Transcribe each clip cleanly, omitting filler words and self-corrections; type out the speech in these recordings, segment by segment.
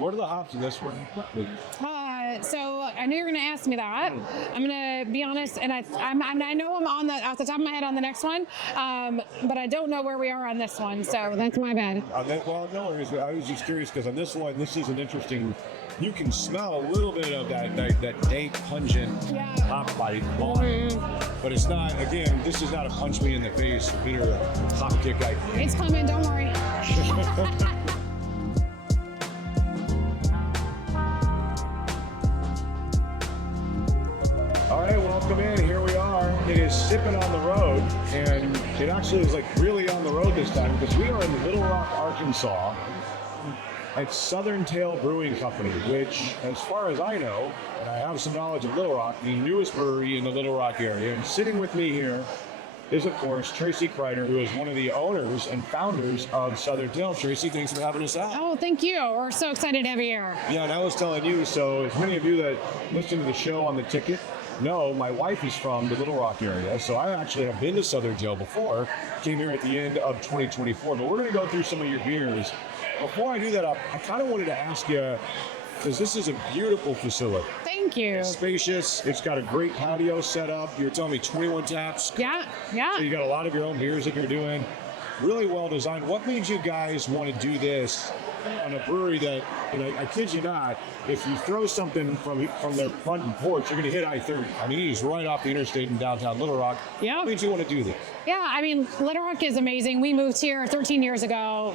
What are the hops in this one? So I knew you were going to ask me that. I'm going to be honest, and I know I'm on off the top of my head on the next one, but I don't know where we are on this one, so that's my bad. Well, no worries. I was just curious because on this one, this is an interesting. You can smell a little bit of that dank, pungent hop bite, but it's not. Again, this is not a punch me in the face bitter hop kick. It's coming. Don't worry. All right, welcome in. Here we are. It is Sippin on the road, and it actually is like really on the road this time because we are in Little Rock, Arkansas at Southern Tail Brewing Company, which, as far as I know, and I have some knowledge of Little Rock, the newest brewery in the Little Rock area. And sitting with me here is, of course, Tracy Kreider, who is one of the owners and founders of Southern Tail. Tracy, thanks for having us out. Oh, thank you. We're so excited to have you here. Yeah, and I was telling you, so as many of you that listen to the show on the ticket know, my wife is from the Little Rock area, so I actually have been to Southern Tail before, came here at the end of 2024, but we're going to go through some of your beers. Before I do that, I kind of wanted to ask you, because this is a beautiful facility. Thank you. It's spacious. It's got a great patio set up. You're telling me 21 taps. Yeah. So you got a lot of your own beers that you're doing. Really well designed. What made you guys want to do this on a brewery that, I kid you not, if you throw something from their front porch, you're going to hit I-30. I mean, he's right off the interstate in downtown Little Rock. Yeah. What made you want to do this? Yeah, I mean, Little Rock is amazing. We moved here 13 years ago.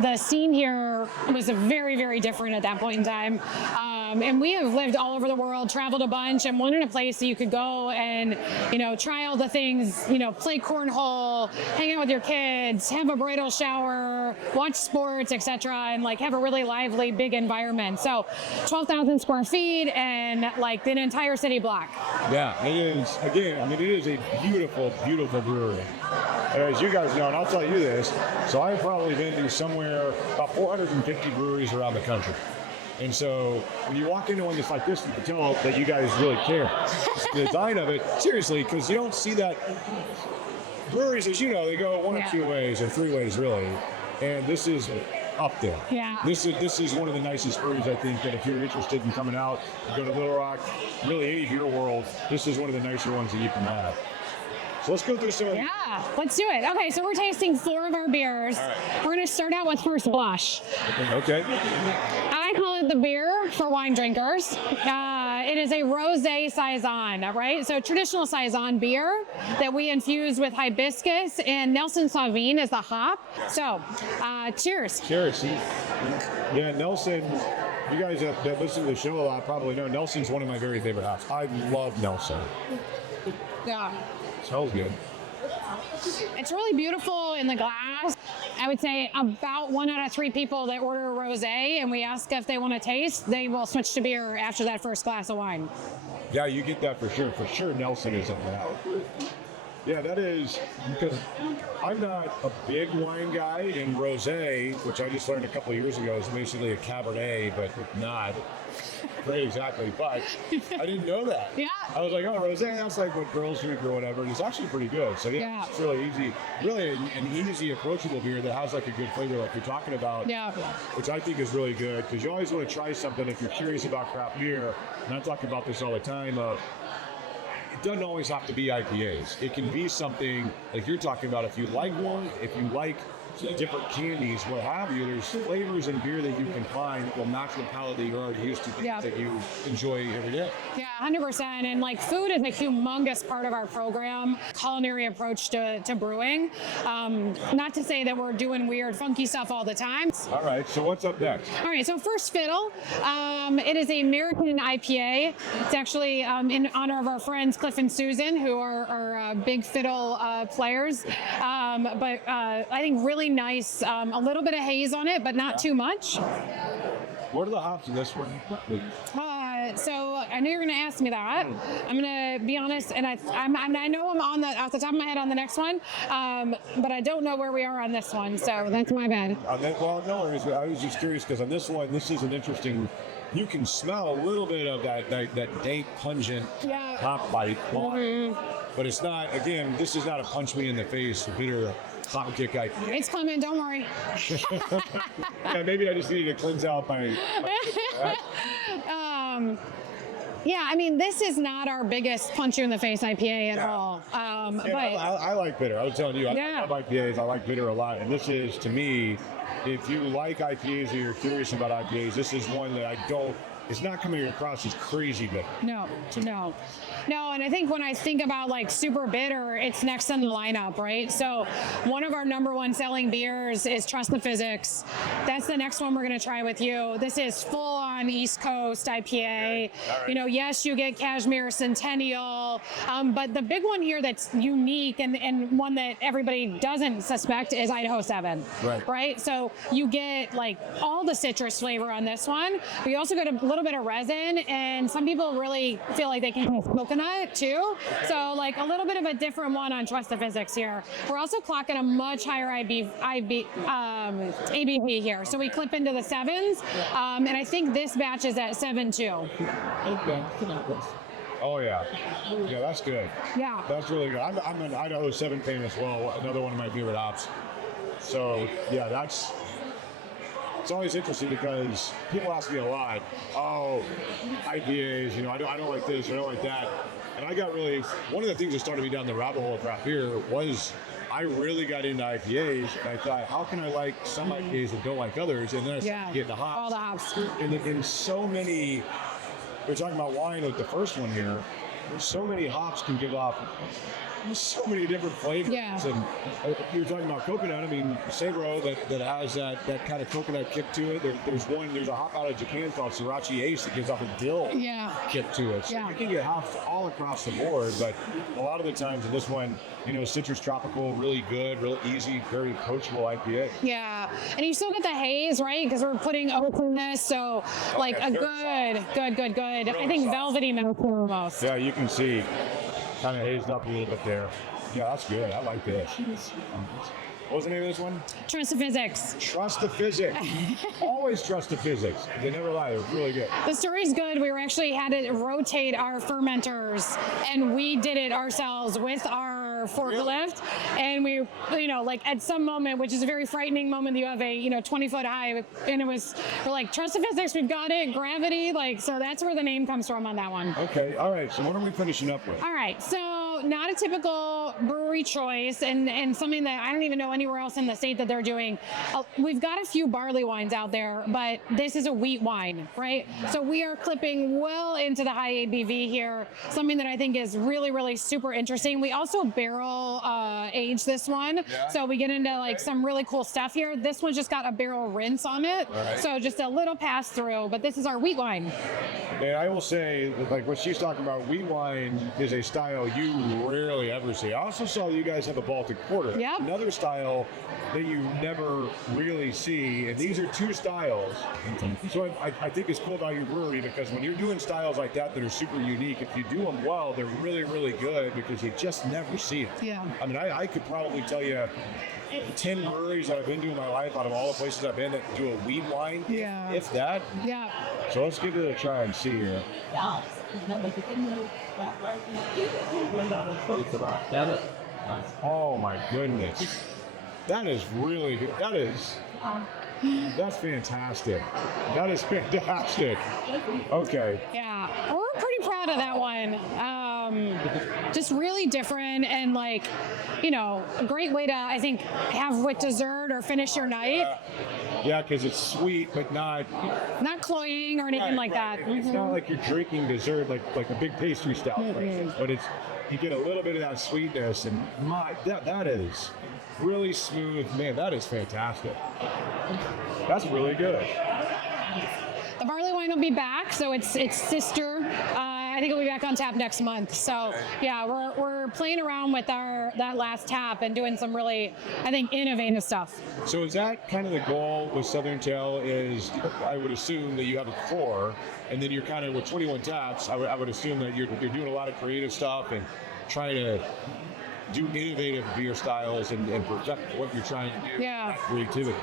The scene here was very, very different at that point in time. And we have lived all over the world, traveled a bunch, and wanted a place that you could go and, try all the things, play cornhole, hang out with your kids, have a bridal shower, watch sports, etc., and have a really lively, big environment. So 12,000 square feet and the entire city block. Yeah, it is. Again, it is a beautiful, beautiful brewery. As you guys know, and I'll tell you this, so I've probably been to somewhere about 450 breweries around the country. And so when you walk into one that's like this, you can tell that you guys really care. The design of it, seriously, because you don't see that. Breweries, as you know, they go one of two ways, or three ways really. And this is up there. Yeah. This is one of the nicest breweries, I think, that if you're interested in coming out, you go to Little Rock, really any beer world, this is one of the nicer ones that you can have. So let's go through some of them. Yeah, let's do it. Okay, so we're tasting 4 of our beers. All right. We're going to start out with First Blush. Okay. I call it the beer for wine drinkers. It is a rosé saison, right? So traditional saison beer that we infuse with hibiscus, and Nelson Sauvin is the hop. So, cheers. Cheers. Yeah, Nelson, you guys that listen to the show a lot probably know Nelson's one of my very favorite hops. I love Nelson. Yeah. Smells good. It's really beautiful in the glass. I would say about 1 out of 3 people that order a rosé and we ask if they want to taste, they will switch to beer after that first glass of wine. Yeah, you get that for sure. For sure, Nelson is up now. Yeah, that is, because I'm not a big wine guy, and rosé, which I just learned a couple of years ago, is basically a Cabernet, but not. Right, exactly. But I didn't know that. Yeah. I was like, oh, rosé, that's like what girls drink or whatever. And it's actually pretty good. So yeah. It's really easy. Really an easy, approachable beer that has a good flavor like you're talking about. Yeah. Which I think is really good, because you always want to try something if you're curious about craft beer. And I talk about this all the time. It doesn't always have to be IPAs. It can be something like you're talking about. If you like one, if you like different candies, what have you, there's flavors in beer that you can find that will match the palate that you're already used to, that you enjoy every day. Yeah, 100%. And food is a humongous part of our program, culinary approach to brewing. Not to say that we're doing weird, funky stuff all the time. All right, so what's up next? All right, so First Fiddle. It is an American IPA. It's actually in honor of our friends Cliff and Susan, who are big fiddle players. But I think really nice, a little bit of haze on it, but not too much. What are the hops in this one? So I knew you were going to ask me that. I'm going to be honest, and I know I'm on off the top of my head on the next one, but I don't know where we are on this one, so that's my bad. Well, no worries. I was just curious because on this one, this is an interesting. You can smell a little bit of that dank, pungent hop bite, but it's not. Again, this is not a punch me in the face bitter Hop and kick IPA. It's coming, don't worry. Yeah, maybe I just need to cleanse out my Yeah, I mean, this is not our biggest punch you in the face IPA at all. But I like bitter. I was telling you, I Yeah. love IPAs. I like bitter a lot. And this is, to me, if you like IPAs or you're curious about IPAs, this is one that it's not coming across as crazy bitter. No. And I think when I think about like super bitter, it's next in the lineup, right? So one of our number one selling beers is Trust the Physics. That's the next one we're going to try with you. This is full on East Coast IPA. Right. Yes, you get Cashmere Centennial, but the big one here that's unique and one that everybody doesn't suspect is Idaho 7. Right? So you get like all the citrus flavor on this one, but you also get a little bit of resin, and some people really feel like they can taste coconut too. So like a little bit of a different one on Trust the Physics here. We're also clocking a much higher ABV here. So we clip into the 7s, and I think this batch is at 7 too. Oh, yeah. Yeah, that's good. Yeah. That's really good. I'm an Idaho 7 fan as well, another one of my favorite hops. So, yeah, it's always interesting because people ask me a lot, IPAs, I don't like this, I don't like that. And I got one of the things that started me down the rabbit hole of craft beer was I really got into IPAs, and I thought, how can I like some IPAs and don't like others? And then I started getting the hops. All the hops. And so many, we're talking about wine with the first one here, there's so many hops can give off so many different flavors. Yeah. And you were talking about coconut. I mean, Sabro that has that kind of coconut kick to it. There's a hop out of Japan called Sriracha Ace that gives off a dill kick to it. So you can get hops all across the board, but a lot of the times in this one, citrus tropical, really good, real easy, very approachable IPA. Yeah, and you still get the haze, right? Because we're putting oats in this, so like a good. Really I think soft. velvety mouth almost. Yeah, you can see kind of hazed up a little bit there. Yeah, that's good. I like this. What was the name of this one? Trust the Physics. Trust the Physics. Always trust the physics. They never lie. They're really good. The story's good. We had to rotate our fermenters, and we did it ourselves with our forklift. And we, like at some moment, which is a very frightening moment, you have a 20-foot high, and we're like, trust the physics. We've got it. Gravity. So that's where the name comes from on that one. Okay. All right. So what are we finishing up with? All right. So not a typical brewery choice, and something that I don't even know anywhere else in the state that they're doing. We've got a few barley wines out there, but this is a wheat wine, right? So we are clipping well into the high ABV here, something that I think is really, really super interesting. We also barrel age this one, so we get into like some really cool stuff here. This one just got a barrel rinse on it, so just a little pass through, but this is our wheat wine. And I will say, like what she's talking about, wheat wine is a style you rarely ever see. I also saw you guys have a Baltic Porter. Yep. Another style that you never really see, and these are two styles. So I think it's cool about your brewery because when you're doing styles like that are super unique, if you do them well, they're really, really good because you just never see it. Yeah. I mean, I could probably tell you 10 breweries that I've been to in my life out of all the places I've been that do a wheat wine, if that. Yeah. So let's give it a try and see here. Oh my goodness. That is really good. That's fantastic. That is fantastic. Okay. Yeah, we're pretty proud of that one. Just really different and like, a great way to, I think, have with dessert or finish your night. Yeah, because it's sweet, but not cloying or anything like that. It's not like you're drinking dessert like a big pastry style, for instance, but you get a little bit of that sweetness, and that is really smooth. Man, that is fantastic. That's really good. The barley wine will be back, so it's sister. I think it'll be back on tap next month. So yeah, we're playing around with that last tap and doing some really, I think, innovative stuff. So is that kind of the goal with Southern Tale? Is I would assume that you have a core, and then you're kind of with 21 taps. I would assume that you're doing a lot of creative stuff and trying to do innovative beer styles and perfect what you're trying to do. Yeah. Creativity.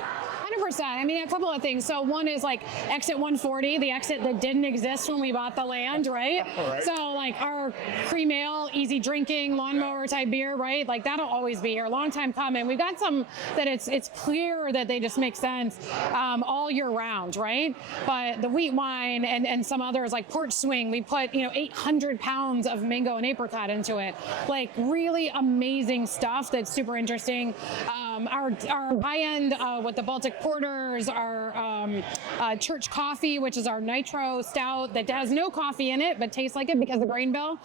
100%. I mean, a couple of things. So one is like exit 140, the exit that didn't exist when we bought the land, right? Right. So like our cream ale, easy drinking, lawnmower type beer, right? Like that'll always be here. Long time coming. We've got some that it's clear that they just make sense all year round, right? But the wheat wine and some others like Porch Swing, we put 800 pounds of mango and apricot into it. Like really amazing stuff that's super interesting. Our high end with the Baltic Porters, our Church Coffee, which is our nitro stout that has no coffee in it but tastes like it because of the grain bill.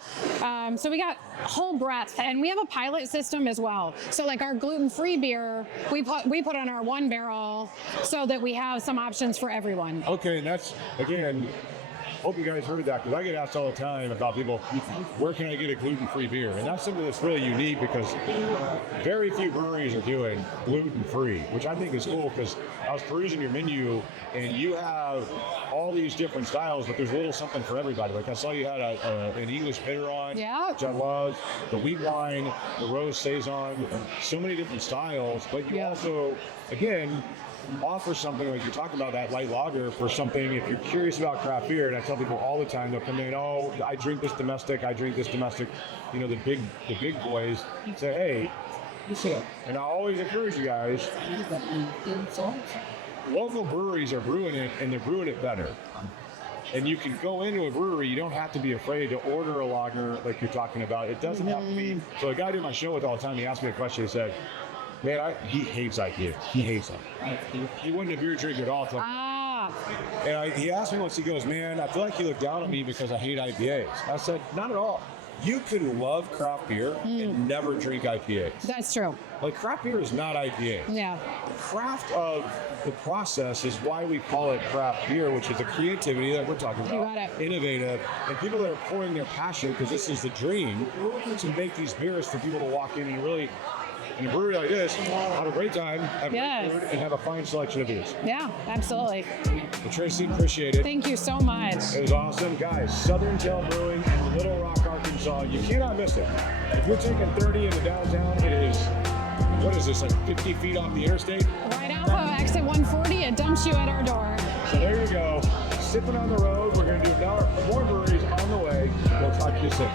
So we got whole breadth, and we have a pilot system as well. So like our gluten-free beer, we put on our 1 barrel so that we have some options for everyone. Okay, and that's, again, hope you guys heard that, because I get asked all the time about people, where can I get a gluten-free beer? And that's something that's really unique because very few breweries are doing gluten-free, which I think is cool, because I was perusing your menu and you have all these different styles, but there's a little something for everybody. Like I saw you had an English bitter on, yeah, which I love, the wheat wine, the rose saison, so many different styles, but you also, again, offer something like you're talking about, that light lager, for something if you're curious about craft beer. And I tell people all the time, they'll come in, oh, I drink this domestic, the big boys say, hey, listen, and I always encourage you guys, local breweries are brewing it, and they're brewing it better. And you can go into a brewery, you don't have to be afraid to order a lager like you're talking about. It doesn't have to be. So a guy I do my show with all the time, he asked me a question, he said, man, he hates IPA. He hates them. He wasn't a beer drinker at all. And he asked me once, he goes, man, I feel like you look down on me because I hate IPAs. I said, not at all. You can love craft beer and never drink IPAs. That's true. Like, craft beer is not IPA. Yeah. The craft of the process is why we call it craft beer, which is the creativity that we're talking about. You got it. Innovative. And people that are pouring their passion, because this is the dream, to make these beers for people to walk in and really, in a brewery like this, have a great time, have great food, and have a fine selection of beers. Yeah, absolutely. Well, Tracy, appreciate it. Thank you so much. It was awesome. Guys, Southern Tail Brewing in Little Rock, Arkansas. You cannot miss it. If you're taking 30 into downtown, it is, what is this, like 50 feet off the interstate? Right off of exit 140, it dumps you at our door. So there you go. Sipping on the road. We're going to do more breweries on the way. We'll talk to you soon.